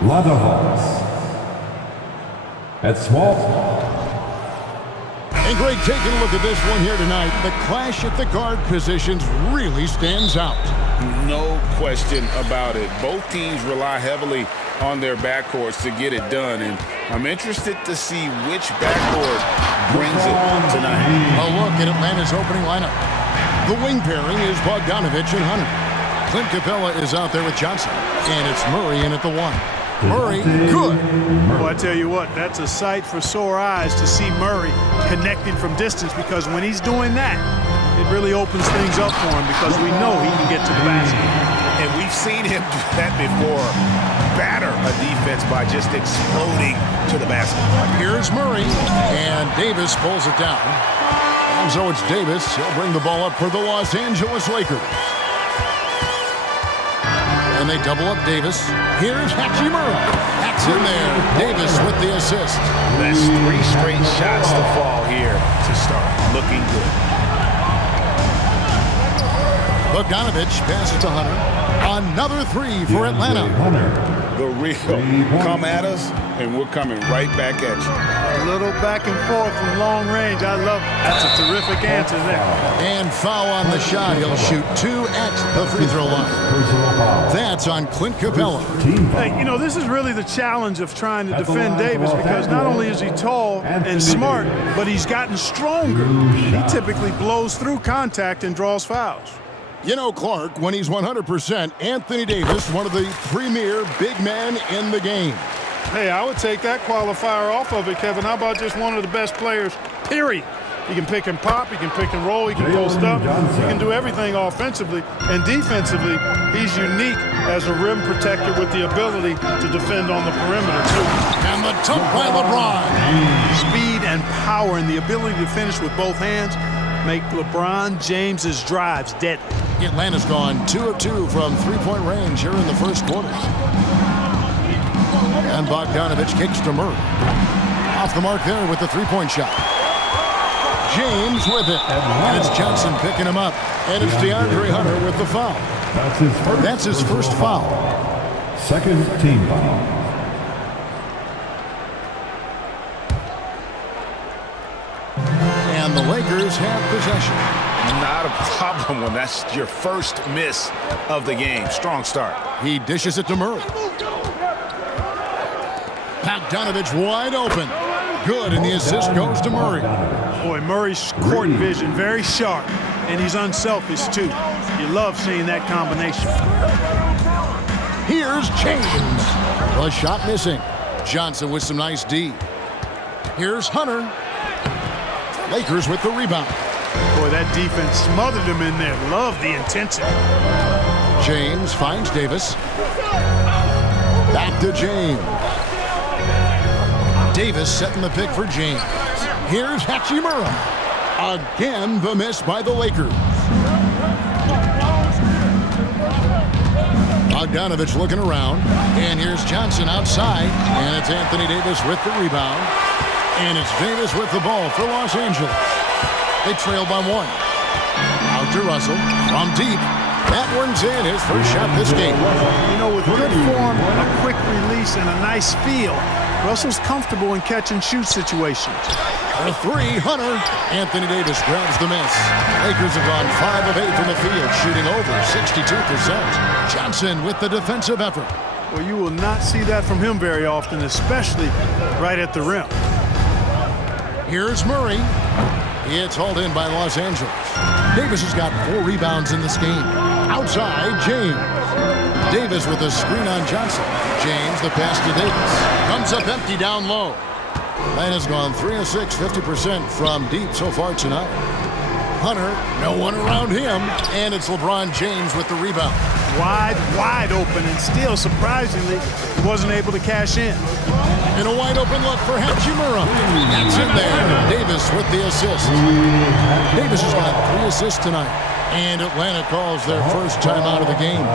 Leatherhawks. At small. And Greg, taking a look at this one here tonight, the clash at the guard positions really stands out. No question about it. Both teams rely heavily on their backcourts to get it done, and I'm interested to see which backcourt brings it tonight. A look at Atlanta's opening lineup. The wing pairing is Bogdanovich and Hunter. Clint Capella is out there with Johnson, and it's Murray in at the 1. Murray, good. Well, I tell you what, that's a sight for sore eyes to see Murray connecting from distance, because when he's doing that, it really opens things up for him, because we know he can get to the basket. And we've seen him do that before. Batter a defense by just exploding to the basket. Here's Murray, and Davis pulls it down. And so it's Davis. He'll bring the ball up for the Los Angeles Lakers. And they double up Davis. Here's Hachimura. That's in there. Davis with the assist. That's 3 straight shots to fall here to start. Looking good. Bogdanovich passes to Hunter. Another 3 for Atlanta. The real come at us, and we're coming right back at you. A little back and forth from long range. I love it. That's a terrific answer there. And foul on the shot. He'll shoot 2 at the free throw line. That's on Clint Capella. Hey, you know, this is really the challenge of trying to defend Davis, because not only is he tall and smart, but he's gotten stronger. He typically blows through contact and draws fouls. You know, Clark, when he's 100%, Anthony Davis, one of the premier big men in the game. Hey, I would take that qualifier off of it, Kevin. How about just one of the best players, period? He can pick and pop, he can pick and roll, he can post up, he can do everything offensively. And defensively, he's unique as a rim protector with the ability to defend on the perimeter, too. And the dunk by LeBron. Speed and power and the ability to finish with both hands make LeBron James's drives deadly. Atlanta's gone 2 of 2 from three-point range here in the first quarter. And Bogdanovich kicks to Murray. Off the mark there with the three-point shot. James with it. And it's Johnson picking him up. And it's DeAndre Hunter with the foul. That's his first foul. Second team foul. And the Lakers have possession. Not a problem when that's your first miss of the game. Strong start. He dishes it to Murray. Bogdanovich wide open. Good, and the assist goes to Murray. Boy, Murray's court vision very sharp, and he's unselfish, too. You love seeing that combination. Here's James. The shot missing. Johnson with some nice D. Here's Hunter. Lakers with the rebound. Boy, that defense smothered him in there. Love the intensity. James finds Davis. Back to James. Davis setting the pick for James. Here's Hachimura. Again, the miss by the Lakers. Bogdanovich looking around. And here's Johnson outside. And it's Anthony Davis with the rebound. And it's Davis with the ball for Los Angeles. They trail by 1. Out to Russell from deep. That one's in, his first shot this game. You know, with good form, a quick release, and a nice feel, Russell's comfortable in catch-and-shoot situations. For 3, Hunter. Anthony Davis grabs the miss. Lakers have gone 5 of 8 from the field, shooting over 62%. Johnson with the defensive effort. Well, you will not see that from him very often, especially right at the rim. Here's Murray. It's hauled in by Los Angeles. Davis has got 4 rebounds in this game. Outside, James. Davis with a screen on Johnson. James, the pass to Davis. Comes up empty down low. Atlanta's gone 3 of 6, 50% from deep so far tonight. Hunter, no one around him. And it's LeBron James with the rebound. Wide open, and still, surprisingly, he wasn't able to cash in. And a wide open look for Hachimura. That's in there. Davis with the assist. Davis has got 3 assists tonight. And Atlanta calls their first timeout of the game.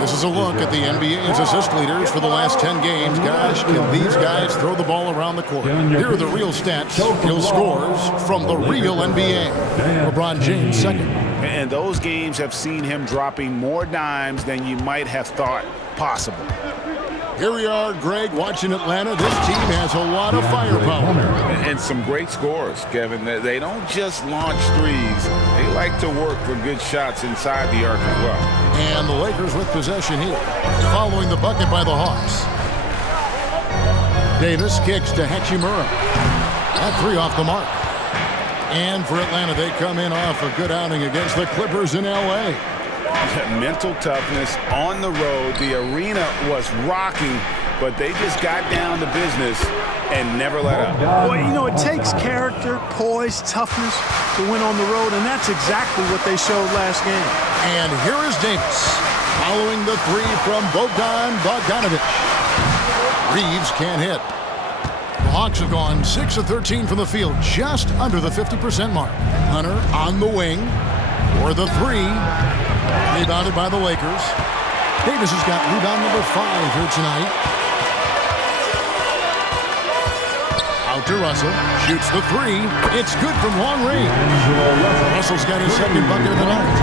This is a look at the NBA's assist leaders for the last 10 games. Gosh, can these guys throw the ball around the court? Here are the real stats, real scores from the real NBA. LeBron James second. And those games have seen him dropping more dimes than you might have thought possible. Here we are, Greg, watching Atlanta. This team has a lot of firepower. And some great scores, Kevin. They don't just launch threes. They like to work for good shots inside the arc as well. And the Lakers with possession here, following the bucket by the Hawks. Davis kicks to Hachimura. That three off the mark. And for Atlanta, they come in off a good outing against the Clippers in L.A. Mental toughness on the road. The arena was rocking, but they just got down to business and never let up. Well, you know, it takes character, poise, toughness to win on the road, and that's exactly what they showed last game. And here is Davis, following the three from Bogdan Bogdanovic. Reeves can't hit. The Hawks have gone 6 of 13 from the field, just under the 50% mark. Hunter on the wing for the three. Rebounded by the Lakers. Davis has got rebound number 5 here tonight. Out to Russell. Shoots the three. It's good from long range. Russell's got his second bucket of the night.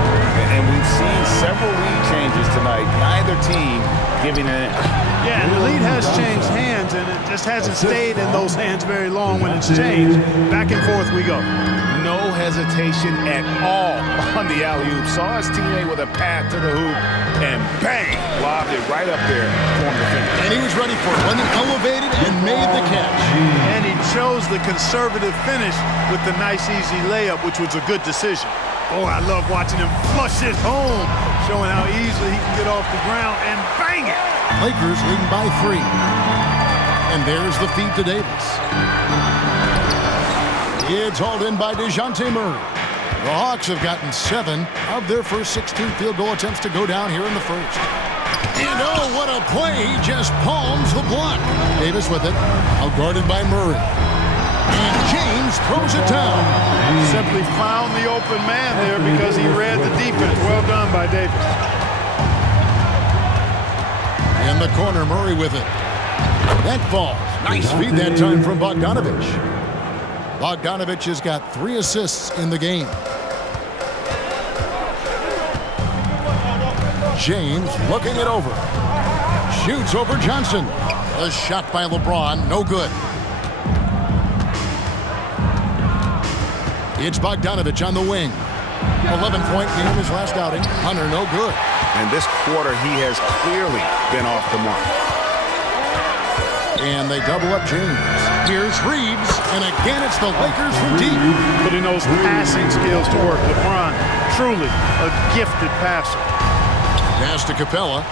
And we've seen several lead changes tonight. Neither team giving an inch. Yeah, and the lead has changed hands, and it just hasn't stayed in those hands very long when it's changed. Back and forth we go. No hesitation at all on the alley-oop. Saw his teammate with a path to the hoop, and bang, lobbed it right up there for him to finish. And he was ready for it when he elevated and made the catch. And he chose the conservative finish with the nice, easy layup, which was a good decision. Oh, I love watching him flush it home, showing how easily he can get off the ground and bang it. Lakers leading by 3. And there's the feed to Davis. It's hauled in by DeJounte Murray. The Hawks have gotten 7 of their first 16 field goal attempts to go down here in the first. And oh, what a play. He just palms the block. Davis with it, outguarded by Murray. And James throws it down. Simply found the open man there because he read the defense. Well done by Davis. In the corner, Murray with it. That falls. Nice feed that time from Bogdanovic. Bogdanovic has got 3 assists in the game. James looking it over. Shoots over Johnson. A shot by LeBron, no good. It's Bogdanovic on the wing. 11-point game his last outing. Hunter, no good. And this quarter, he has clearly been off the mark. And they double up James. Here's Reeves, and again it's the Lakers from deep. Putting those passing skills to work. LeBron, truly a gifted passer. Pass to Capella.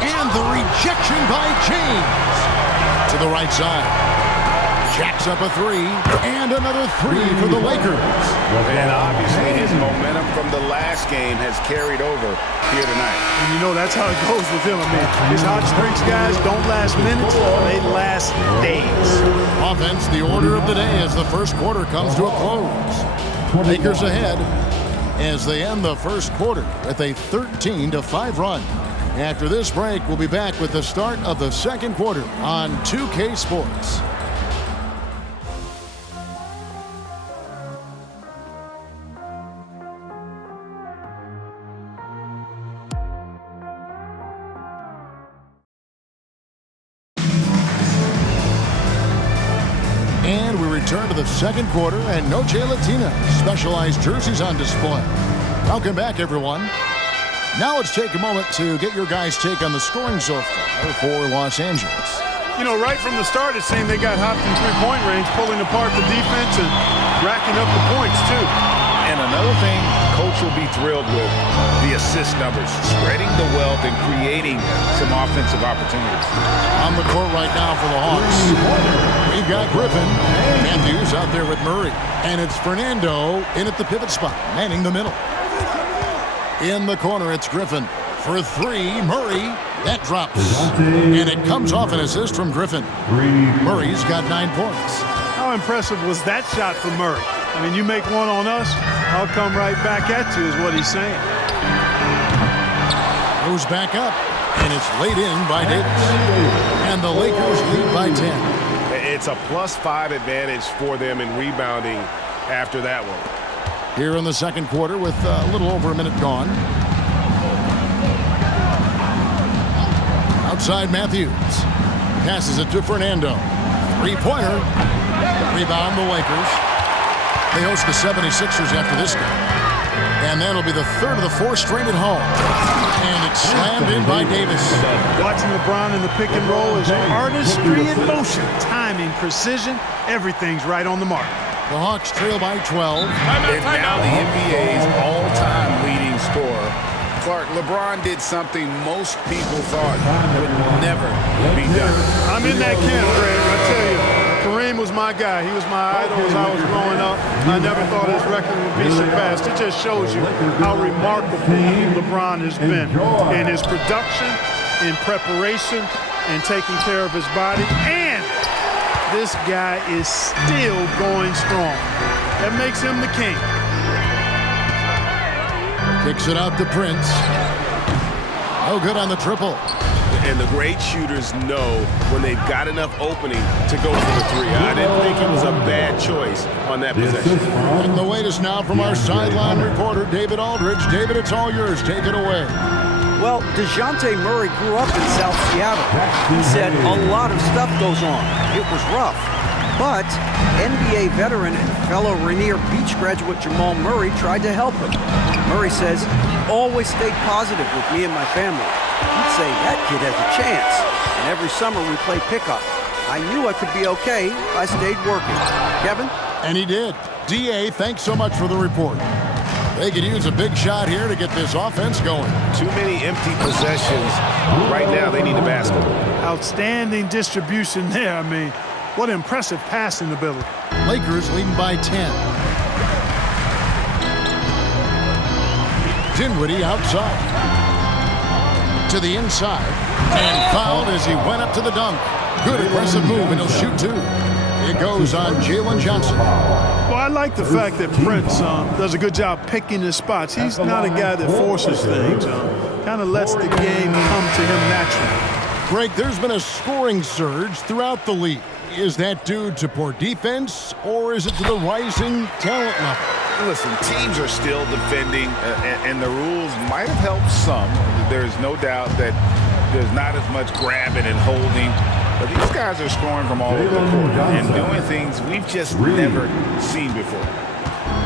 And the rejection by James. To the right side. Jacks up a 3, and another 3 for the Lakers. And obviously his momentum from the last game has carried over here tonight. And you know that's how it goes with him. I mean, his hot streaks, guys, don't last minutes, they last days. Offense, the order of the day as the first quarter comes to a close. Lakers ahead as they end the first quarter with a 13-5 run. After this break, we'll be back with the start of the second quarter on 2K Sports. And we return to the second quarter, and Noche Latina specialized jerseys on display. Welcome back, everyone. Now let's take a moment to get your guys' take on the scoring so far for Los Angeles. You know, right from the start, it seemed they got hot from three-point range, pulling apart the defense and racking up the points, too. And another thing Coach will be thrilled with, the assist numbers, spreading the wealth and creating some offensive opportunities. On the court right now for the Hawks, we've got Griffin. Matthews out there with Murray. And it's Fernando in at the pivot spot, manning the middle. In the corner, it's Griffin. For 3, Murray. That drops. And it comes off an assist from Griffin. Murray's got 9 points. How impressive was that shot from Murray? I mean, you make one on us, I'll come right back at you is what he's saying. Goes back up, and it's laid in by Davis. And the Lakers lead by 10. It's a +5 advantage for them in rebounding after that one. here in the second quarter with a little over a minute gone. Outside Matthews. Passes it to Fernando. Three-pointer. Rebound the Lakers. They host the 76ers after this game. And that'll be the third of the four straight at home. And it's slammed in by Davis. Watching LeBron in the pick and roll is artistry in motion. Timing, precision, everything's right on the mark. The Hawks trail by 12. And now the NBA's all-time leading scorer. Clark, LeBron did something most people thought would never be done. I'm in that camp, Greg. I tell you, Kareem was my guy. He was my idol as I was growing up. I never thought his record would be surpassed. It just shows you how remarkable LeBron has been in his production, in preparation, and taking care of his body. And this guy is still going strong. That makes him the king. Kicks it out to Prince. No good on the triple. And the great shooters know when they've got enough opening to go for the three. I didn't think it was a bad choice on that possession. And the latest now from our sideline reporter, David Aldridge. David, it's all yours. Take it away. Well, DeJounte Murray grew up in South Seattle. He said a lot of stuff goes on. It was rough. But NBA veteran and fellow Rainier Beach graduate Jamal Murray tried to help him. Murray says, always stayed positive with me and my family. He'd say, that kid has a chance. And every summer we play pickup. I knew I could be okay if I stayed working. Kevin? And he did. D.A., thanks so much for the report. They could use a big shot here to get this offense going. Too many empty possessions. Right now, they need the basket. Outstanding distribution there. I mean, what impressive passing ability. Lakers leading by 10. Dinwiddie outside. To the inside. And fouled as he went up to the dunk. Good aggressive move, and he'll shoot two. It goes on Jalen Johnson. Well, I like the fact that Prince does a good job picking his spots. He's not a guy that forces things. Kind of lets the game come to him naturally. Greg, there's been a scoring surge throughout the league. Is that due to poor defense, or is it to the rising talent level? Listen, teams are still defending, and the rules might have helped some. There's no doubt that there's not as much grabbing and holding. But these guys are scoring from all over the court and doing things we've just never seen before.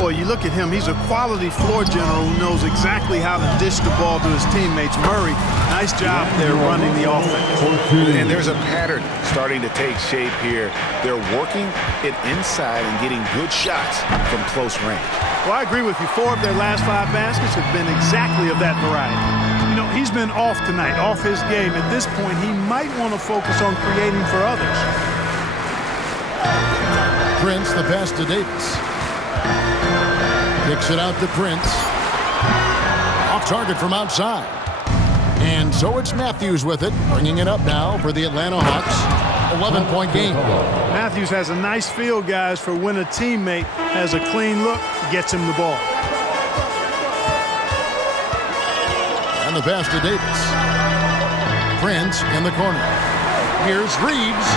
Boy, you look at him, he's a quality floor general who knows exactly how to dish the ball to his teammates. Murray, nice job there running the offense. And there's a pattern starting to take shape here. They're working it inside and getting good shots from close range. Well, I agree with you. 4 of their last 5 baskets have been exactly of that variety. You know, he's been off tonight, off his game. At this point, he might want to focus on creating for others. Prince, the pass to Davis. Kicks it out to Prince. Off target from outside. And so it's Matthews with it, bringing it up now for the Atlanta Hawks. 11-point game. Matthews has a nice feel, guys, for when a teammate has a clean look, gets him the ball. And the pass to Davis. Prince in the corner. Here's Reeves.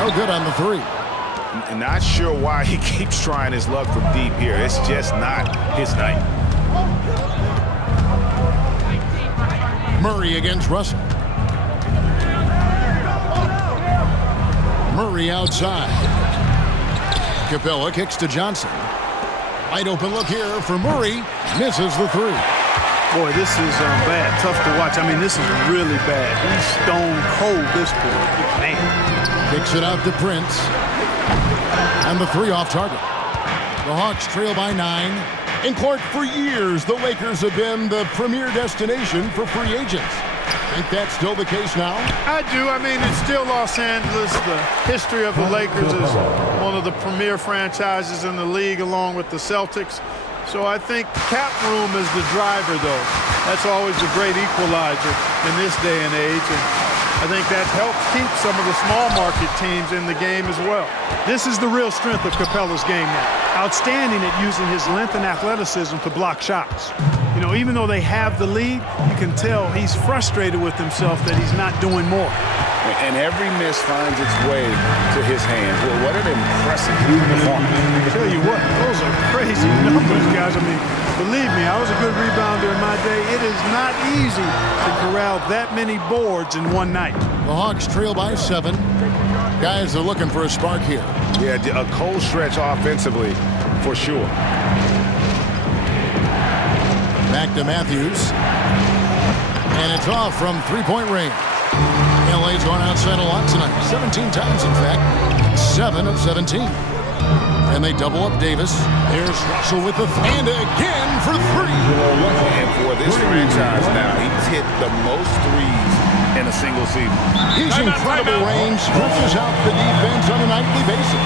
No good on the three. Not sure why he keeps trying his luck from deep here. It's just not his night. Murray against Russell. Murray outside. Capella kicks to Johnson. Wide open look here for Murray. Misses the three. Boy, this is bad. Tough to watch. I mean, this is really bad. He's stone cold this point. Man. Kicks it out to Prince. And the three off target. The Hawks trail by 9. In Clark, for years, the Lakers have been the premier destination for free agents. Think that's still the case now? I do. I mean, it's still Los Angeles. The history of the Lakers is one of the premier franchises in the league, along with the Celtics. So I think cap room is the driver, though. That's always a great equalizer in this day and age. And I think that helps keep some of the small market teams in the game as well. This is the real strength of Capella's game now. Outstanding at using his length and athleticism to block shots. You know, even though they have the lead, you can tell he's frustrated with himself that he's not doing more. And every miss finds its way to his hands. Well, what an impressive performance. I tell you what, those are crazy numbers, guys. I mean, believe me, I was a good rebounder in my day. It is not easy to corral that many boards in one night. The Hawks trail by 7. Guys are looking for a spark here. Yeah, a cold stretch offensively for sure. Back to Matthews. And it's off from three-point range. LA's gone outside a lot tonight. 17 times, in fact. 7 of 17. And they double up Davis. There's Russell with the and again for 3. And for this franchise now, he's hit the most threes in a single season. His incredible range stretches out the defense on a nightly basis.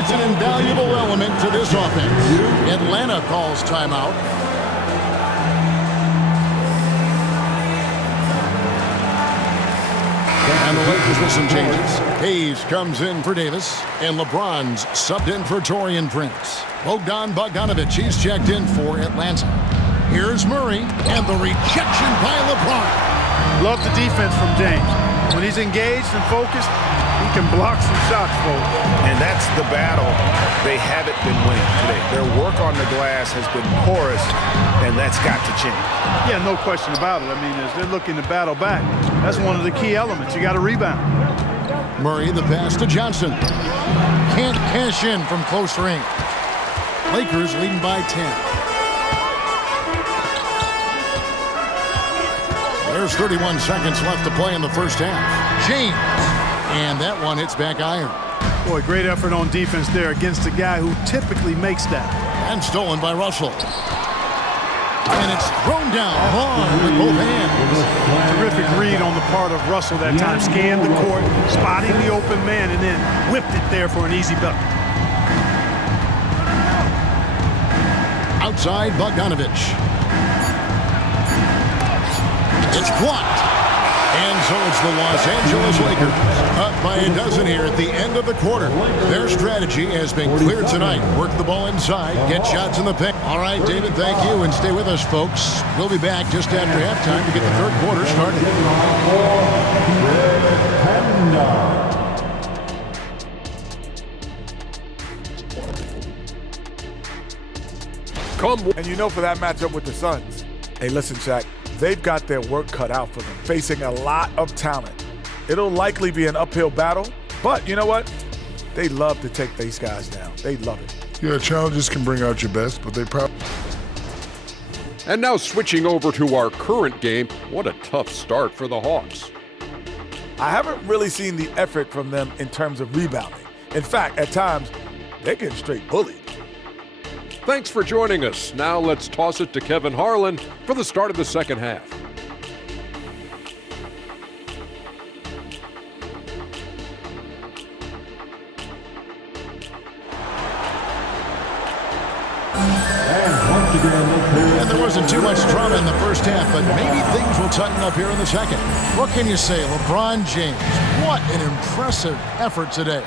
It's an invaluable element to this offense. Atlanta calls timeout. And the Lakers with some changes. Hayes comes in for Davis, and LeBron's subbed in for Taurean Prince. Bogdan Bogdanovic, he's checked in for Atlanta. Here's Murray, and the rejection by LeBron. Love the defense from James. When he's engaged and focused, he can block some shots for him. And that's the battle they haven't been winning today. Their work on the glass has been porous, and that's got to change. Yeah, no question about it. I mean, as they're looking to battle back, that's one of the key elements. You got to rebound. Murray, the pass to Johnson. Can't cash in from close range. Lakers leading by 10. There's 31 seconds left to play in the first half. James. And that one hits back iron. Boy, great effort on defense there against a guy who typically makes that. And stolen by Russell. And it's thrown down hard with both hands. Terrific read on the part of Russell that time. Scanned the court, spotting the open man, and then whipped it there for an easy bucket. Outside Bogdanovic. It's blocked. And so it's the Los Angeles Lakers up by a dozen here at the end of the quarter. Their strategy has been clear tonight. Work the ball inside, get shots in the paint. All right, David, thank you, and stay with us, folks. We'll be back just after halftime to get the third quarter started. And you know, for that matchup with the Suns, hey, listen, Shaq, they've got their work cut out for them, facing a lot of talent. It'll likely be an uphill battle, but you know what? They love to take these guys down. They love it. Yeah, challenges can bring out your best, but they probably... And now switching over to our current game, what a tough start for the Hawks. I haven't really seen the effort from them in terms of rebounding. In fact, at times, they're getting straight bullied. Thanks for joining us. Now let's toss it to Kevin Harlan for the start of the second half. And there wasn't too much drama in the first half, but maybe things will tighten up here in the second. What can you say? LeBron James, what an impressive effort today.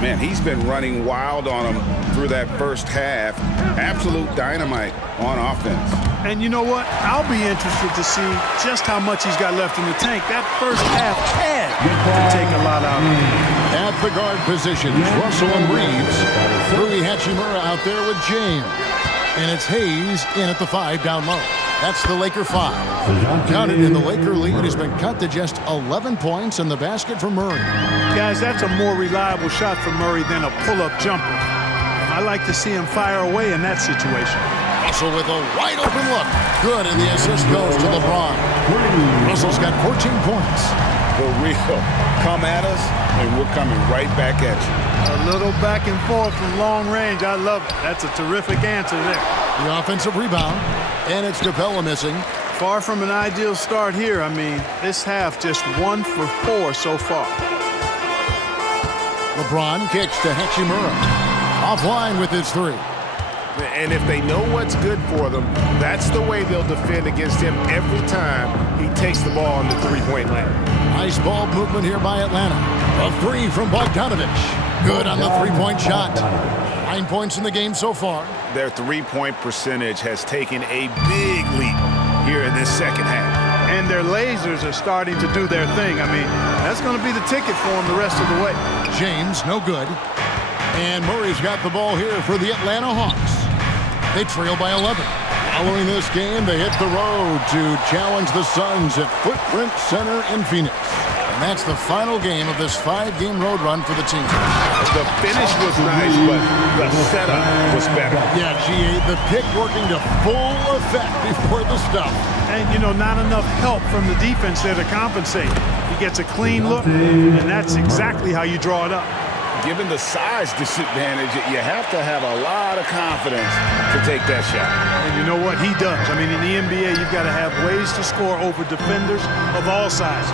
Man, he's been running wild on them through that first half. Absolute dynamite on offense. And you know what? I'll be interested to see just how much he's got left in the tank. That first half can take a lot out of him. At the guard positions, Russell and Reeves. Rui Hachimura out there with James. And it's Hayes in at the 5 down low. That's the Laker 5. Counted, and the Laker lead has been cut to just 11 points in the basket for Murray. Guys, that's a more reliable shot for Murray than a pull-up jumper. I like to see him fire away in that situation. Russell with a wide open look. Good, and the assist goes to LeBron. Russell's got 14 points. For real. Come at us, and we're coming right back at you. A little back and forth from long range. I love it. That's a terrific answer there. The offensive rebound, and it's Capella missing. Far from an ideal start here. I mean, this half just 1 for 4 so far. LeBron kicks to Hachimura. Offline with his 3. And if they know what's good for them, that's the way they'll defend against him every time he takes the ball on the three-point line. Nice ball movement here by Atlanta. A 3 from Bogdanovic. Good on the 3-point shot. 9 points in the game so far. Their three-point percentage has taken a big leap here in this second half. and their lasers are starting to do their thing. I mean, that's going to be the ticket for them the rest of the way. James, no good. And Murray's got the ball here for the Atlanta Hawks. They trail by 11. Following this game, they hit the road to challenge the Suns at Footprint Center in Phoenix. And that's the final game of this 5-game road run for the team. The finish was nice, but the setup was better. Yeah, G.A., the pick working to full effect before the stop. And, you know, not enough help from the defense there to compensate. He gets a clean look, and that's exactly how you draw it up. Given the size disadvantage, you have to have a lot of confidence to take that shot. And you know what? He does. I mean, in the NBA, you've got to have ways to score over defenders of all sizes.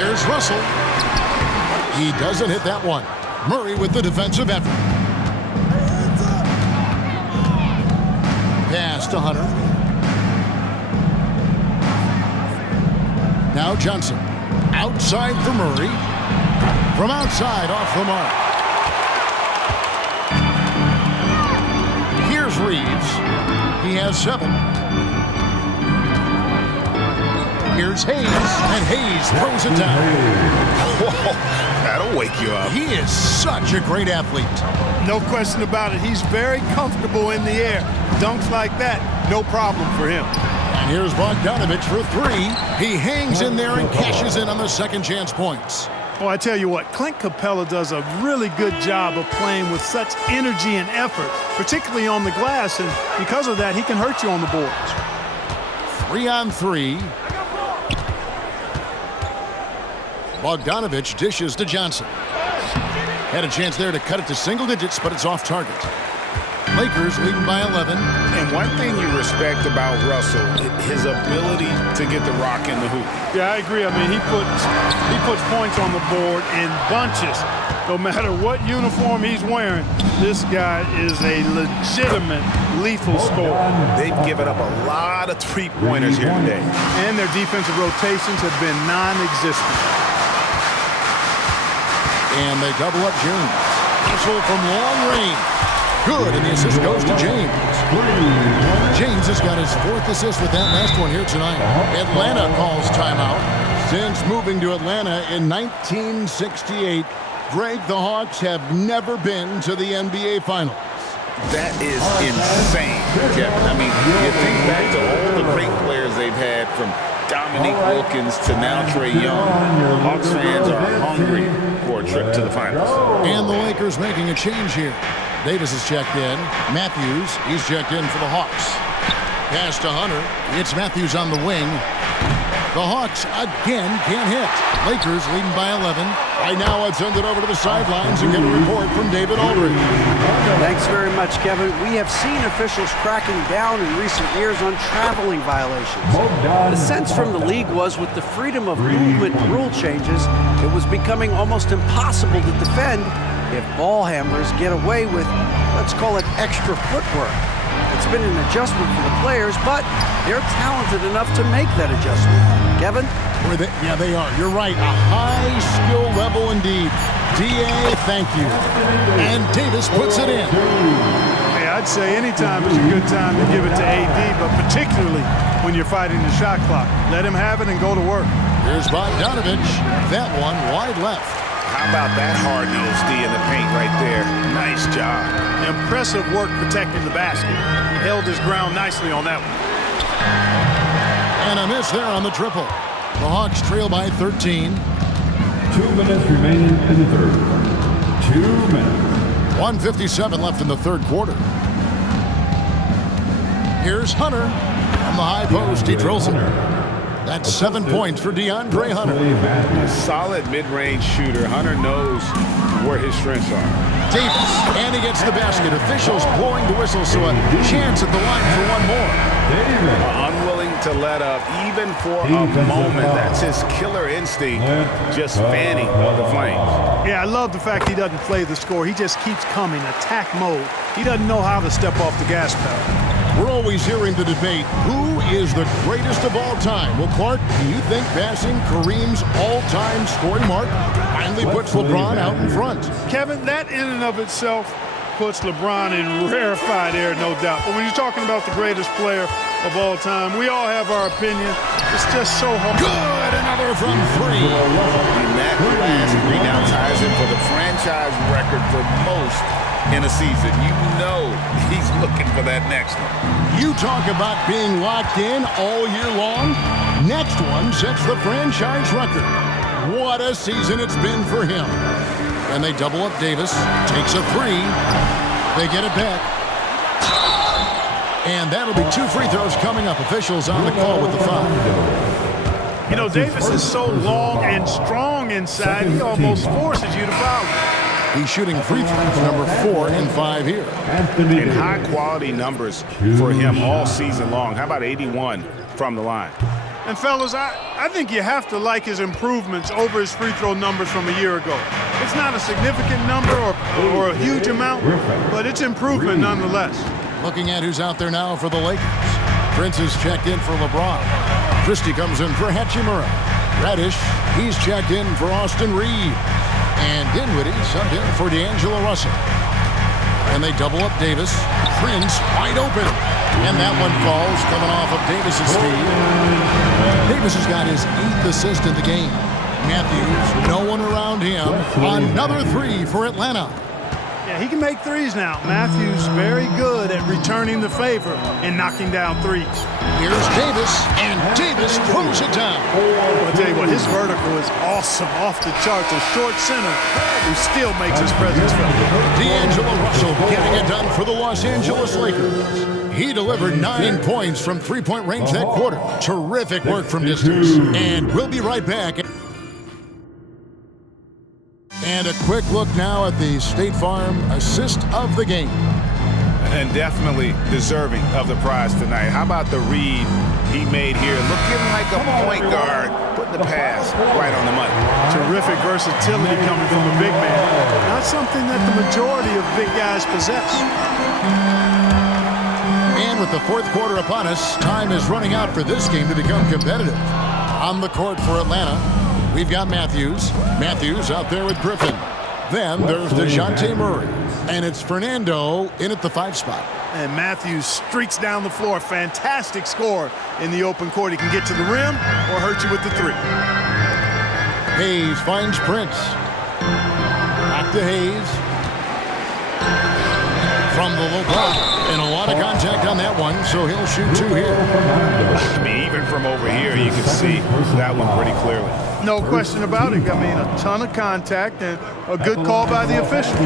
Here's Russell. He doesn't hit that one. Murray with the defensive effort. Pass to Hunter. Now Johnson. Outside for Murray. From outside, off the mark. Here's Reeves. He has 7. Here's Hayes, and Hayes throws it down. Whoa, that'll wake you up. He is such a great athlete. No question about it. He's very comfortable in the air. Dunks like that, no problem for him. And here's Bogdanovich for 3. He hangs in there and cashes in on the second chance points. Oh, I tell you what, Clint Capella does a really good job of playing with such energy and effort, particularly on the glass, and because of that, he can hurt you on the boards. 3-on-3. Bogdanovich dishes to Johnson. Had a chance there to cut it to single digits, but it's off target. Lakers leading by 11. And one thing you respect about Russell, his ability to get the rock in the hoop. Yeah, I agree. I mean, he puts points on the board in bunches. No matter what uniform he's wearing, this guy is a legitimate lethal scorer. They've given up a lot of three-pointers here today. And their defensive rotations have been non-existent. And they double up James. Russell from long range. Good, and the assist goes to James. James has got his 4th assist with that last one here tonight. Atlanta calls timeout. Since moving to Atlanta in 1968, Greg, the Hawks have never been to the NBA Finals. That is insane, Kevin. I mean, you think back to all the great players they've had, from Dominique Wilkins to now Trae Young. Hawks fans are hungry for a trip to the finals. And the Lakers making a change here. Davis is checked in. Matthews, he's checked in for the Hawks. Pass to Hunter. It's Matthews on the wing. The Hawks again can't hit. Lakers leading by 11. Right now, I'd send it over to the sidelines and get a report from David Aldridge. Thanks very much, Kevin. We have seen officials cracking down in recent years on traveling violations. The sense from the league was, with the freedom of movement rule changes, it was becoming almost impossible to defend if ball handlers get away with, let's call it, extra footwork. It's been an adjustment for the players, but they're talented enough to make that adjustment. Kevin? Yeah, they are. You're right. A high skill level indeed. D.A., thank you. And Davis puts it in. Hey, I'd say anytime is a good time to give it to A.D., but particularly when you're fighting the shot clock. Let him have it and go to work. Here's Bogdanovich. That one wide left. How about that hard-nosed D in the paint right there? Nice job. Impressive work protecting the basket. He held his ground nicely on that one. And a miss there on the triple. The Hawks trail by 13. 2 minutes remaining in the third. 2 minutes. 1:57 left in the third quarter. Here's Hunter. From the high post, he drills it. That's 7 points for DeAndre Hunter. A solid mid-range shooter. Hunter knows where his strengths are. Davis, and he gets the basket. Officials blowing the whistle, so a chance at the line for one more. Unwilling to let up, even for a moment. That's his killer instinct, just fanning the flames. Yeah, I love the fact he doesn't play the score. He just keeps coming, attack mode. He doesn't know how to step off the gas pedal. We're always hearing the debate, who is the greatest of all time? Well, Clark, do you think passing Kareem's all-time scoring mark finally puts LeBron out in front? Kevin, that in and of itself puts LeBron in rarefied air, no doubt. But when you're talking about the greatest player of all time, we all have our opinion. It's just so hard. Good, another from three. And that last three now ties him for the franchise record for most in a season. You know he's looking for that next one. You talk about being locked in all year long. Next one sets the franchise record. What a season it's been for him. And they double up Davis. Takes a three. They get it back. And that'll be 2 free throws coming up. Officials on the call with the foul. You know, Davis is so long and strong inside, he almost forces you to foul him. He's shooting free throws number 4 and 5 here. And high-quality numbers for him all season long. How about 81 from the line? And fellas, I think you have to like his improvements over his free throw numbers from a year ago. It's not a significant number or a huge amount, but it's improvement nonetheless. Looking at who's out there now for the Lakers. Prince is checked in for LeBron. Christie comes in for Hachimura. Reddish, he's checked in for Austin Reed. And Dinwiddie subbed in for D'Angelo Russell. And they double up Davis. Prince wide open. And that one falls coming off of Davis's feed. Davis has got his 8th assist in the game. Matthews, no one around him. Another 3 for Atlanta. Yeah, he can make threes now. Matthews very good at returning the favor and knocking down threes. Here's Davis, and Davis throws it down. I'll tell you what, his vertical is awesome, off the charts. A short center who still makes his presence felt. D'Angelo Russell getting it done for the Los Angeles Lakers. He delivered 9 points from three-point range that quarter. Terrific work from distance. And we'll be right back. And a quick look now at the State Farm assist of the game. And definitely deserving of the prize tonight. How about the read he made here? Looking like a point guard, putting the pass right on the money. Terrific versatility coming from a big man. Not something that the majority of big guys possess. And with the 4th quarter upon us, time is running out for this game to become competitive. On the court for Atlanta, we've got Matthews. Matthews out there with Griffin. Then there's DeJounte Murray. And it's Fernando in at the 5 spot. And Matthews streaks down the floor. Fantastic score in the open court. He can get to the rim or hurt you with the 3. Hayes finds Prince. Back to Hayes. From the low block. And a lot of contact on that one, so he'll shoot 2 here. I mean, even from over here, you can see that one pretty clearly. No question about it. I mean, a ton of contact and a good call by the official.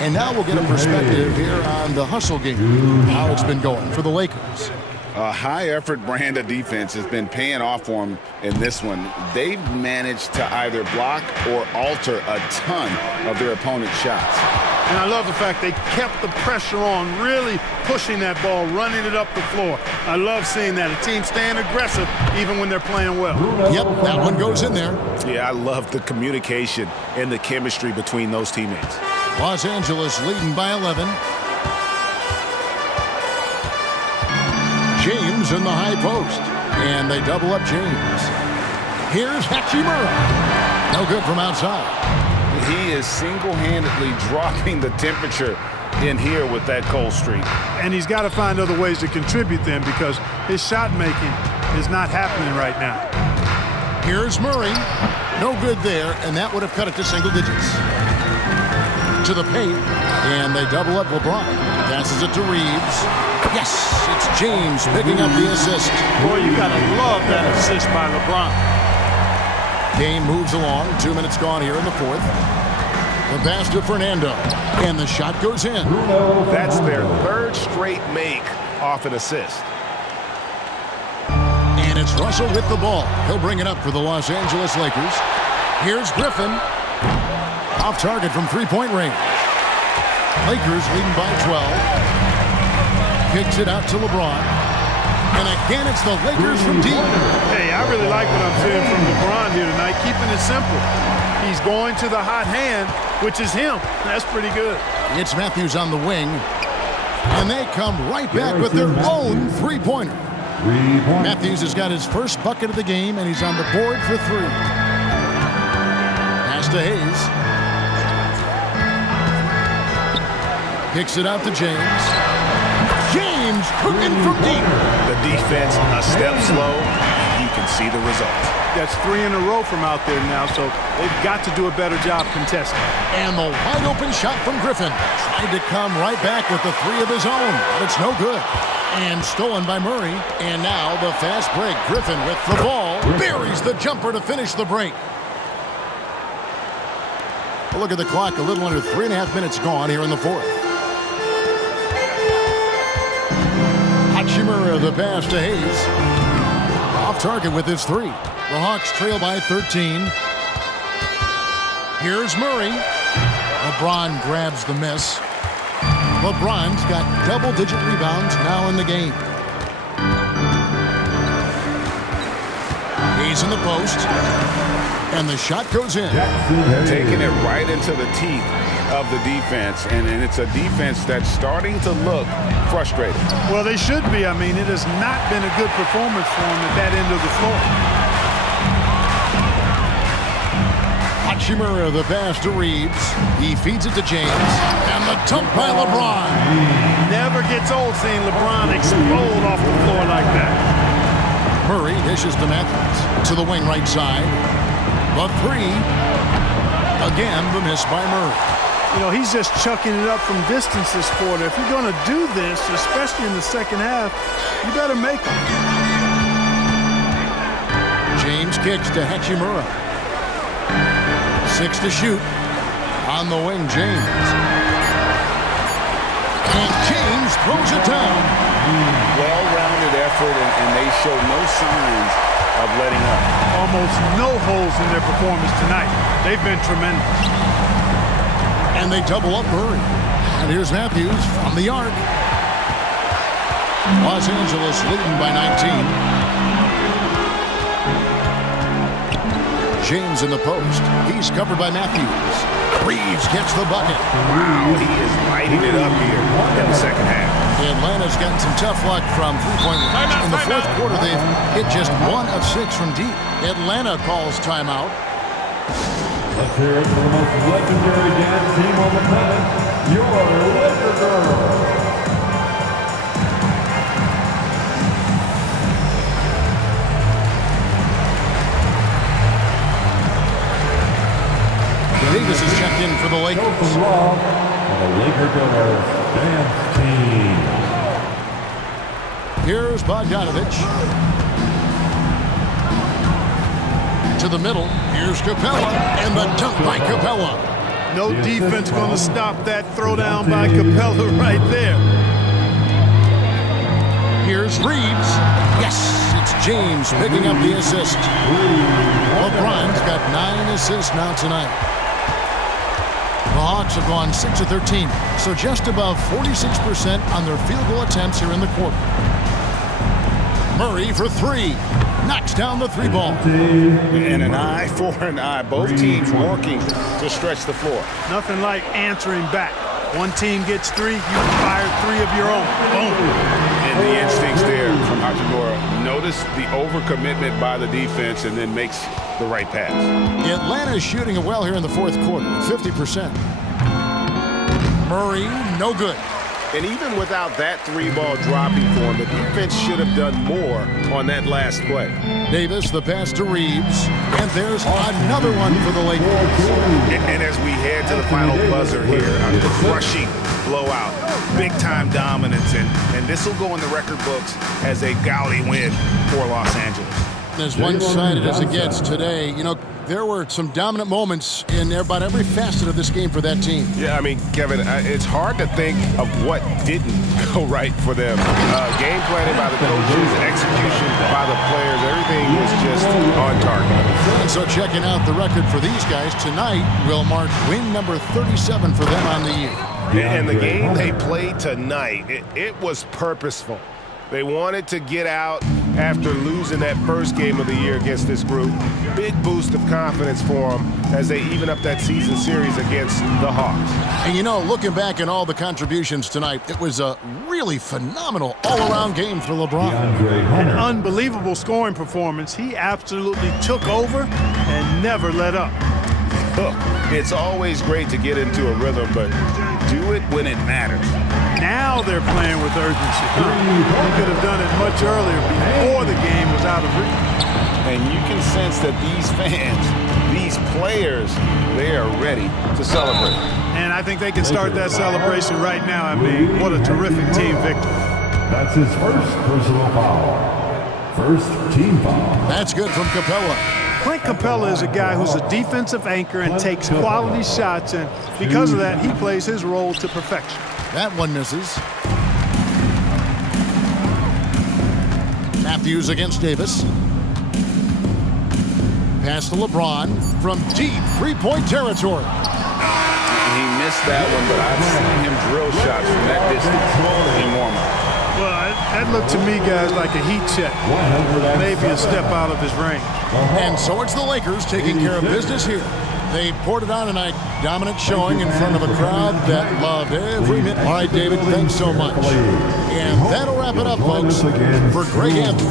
And now we'll get a perspective here on the hustle game, how it's been going for the Lakers. A high-effort brand of defense has been paying off for them in this one. They've managed to either block or alter a ton of their opponent's shots. And I love the fact they kept the pressure on, really pushing that ball, running it up the floor. I love seeing that. A team staying aggressive even when they're playing well. Yep, that one goes in there. Yeah, I love the communication and the chemistry between those teammates. Los Angeles leading by 11. James in the high post. And they double up James. Here's Hachimura. No good from outside. He is single-handedly dropping the temperature in here with that cold streak. And he's got to find other ways to contribute then because his shot making is not happening right now. Here's Murray. No good there, and that would have cut it to single digits. To the paint, and they double up LeBron. Passes it to Reeves. Yes, it's James picking up the assist. Boy, you got to love that assist by LeBron. Game moves along. 2 minutes gone here in the 4th. The pass to Fernando, and the shot goes in. That's their 3rd straight make off an assist. And it's Russell with the ball. He'll bring it up for the Los Angeles Lakers. Here's Griffin. Off target from three-point range. Lakers leading by 12. Kicks it out to LeBron. And again, it's the Lakers from deep. Hey, I really like what I'm seeing from LeBron here tonight, keeping it simple. He's going to the hot hand, which is him. That's pretty good. It's Matthews on the wing. And they come right back with their own three-pointer. Matthews has got his first bucket of the game, and he's on the board for 3. Pass to Hayes. Kicks it out to James. James cooking from deep. The defense a step slow. You can see the results. That's 3 in a row from out there now, so they've got to do a better job contesting. And the wide open shot from Griffin. Tried to come right back with the 3 of his own, but it's no good. And stolen by Murray. And now the fast break. Griffin with the ball. Buries the jumper to finish the break. Look at the clock. A little under 3.5 minutes gone here in the fourth. Hachimura the pass to Hayes. Off target with his 3. The Hawks trail by 13. Here's Murray. LeBron grabs the miss. LeBron's got double-digit rebounds now in the game. He's in the post. And the shot goes in. Taking it right into the teeth of the defense. And it's a defense that's starting to look frustrated. Well, they should be. I mean, it has not been a good performance for them at that end of the floor. Hachimura the pass to Reeves. He feeds it to James. And the dunk by LeBron. Never gets old seeing LeBron explode off the floor like that. Murray dishes to Matthews. To the wing right side. The 3. Again, the miss by Murray. You know, he's just chucking it up from distance this quarter. If you're going to do this, especially in the second half, you better make them. James kicks to Hachimura. 6 to shoot. On the wing, James. And James throws it down. Well-rounded effort, and they show no signs of letting up. Almost no holes in their performance tonight. They've been tremendous. And they double up Murray. And here's Matthews from the arc. Los Angeles leading by 19. James in the post. He's covered by Matthews. Reeves gets the bucket. Wow, he is lighting it up here in the second half. Atlanta's gotten some tough luck from three-point range. In the fourth quarter, they've hit just 1 of 6 from deep. Atlanta calls timeout. Let's hear it for the most legendary dance team on the planet, your Laker Girls. Davis is checked in for the Lakers. Joseph Ross and the Laker Girls dance team. Here's Bogdanovich. To the middle. Here's Capella. And the dunk by Capella. No defense going to stop that throwdown by Capella right there. Here's Reeves. Yes, it's James picking up the assist. LeBron's got 9 assists now tonight. The Hawks have gone 6 of 13, so just above 46% on their field goal attempts here in the quarter. Murray for 3. Knocks down the 3 ball. And an eye for an eye. Both teams working to stretch the floor. Nothing like answering back. One team gets 3, you fire 3 of your own. Boom. And the instincts there from Hachimura. Notice the overcommitment by the defense and then makes the right pass. Atlanta is shooting it well here in the fourth quarter, 50%. Murray, no good. And even without that 3-ball dropping for him, the defense should have done more on that last play. Davis, the pass to Reeves. And there's another one for the Lakers. And as we head to the final buzzer here, a crushing blowout, big-time dominance, and this will go in the record books as a gaudy win for Los Angeles. As one-sided as it gets today, you know, there were some dominant moments in about every facet of this game for that team. Yeah, I mean, Kevin, it's hard to think of what didn't go right for them. Game planning by the coaches, execution by the players, everything was just on target. And so checking out the record for these guys tonight will mark win number 37 for them on the year. And the game they played tonight, it was purposeful. They wanted to get out after losing that first game of the year against this group. Big boost of confidence for them as they even up that season series against the Hawks. And you know, looking back at all the contributions tonight, it was a really phenomenal all-around game for LeBron. An unbelievable scoring performance. He absolutely took over and never let up. Look, it's always great to get into a rhythm, but do it when it matters. Now they're playing with urgency. They could have done it much earlier before the game was out of reach. And you can sense that these fans, these players, they are ready to celebrate. And I think they can start that celebration right now. I mean, what a terrific team victory. That's his first personal foul. First team foul. That's good from Capella. Clint Capella is a guy who's a defensive anchor and takes quality shots, and because of that, he plays his role to perfection. That one misses. Matthews against Davis. Pass to LeBron from deep three-point territory. He missed that one, but I've seen him drill shots from that distance in warm-up. Well, that looked to me, guys, like a heat check. Maybe a step out of his range. And so it's the Lakers taking care of business here. They poured it on tonight. Dominant showing in front of a crowd that loved every minute. All right, David, thanks so much. And that'll wrap it up, folks. For Greg Anthony,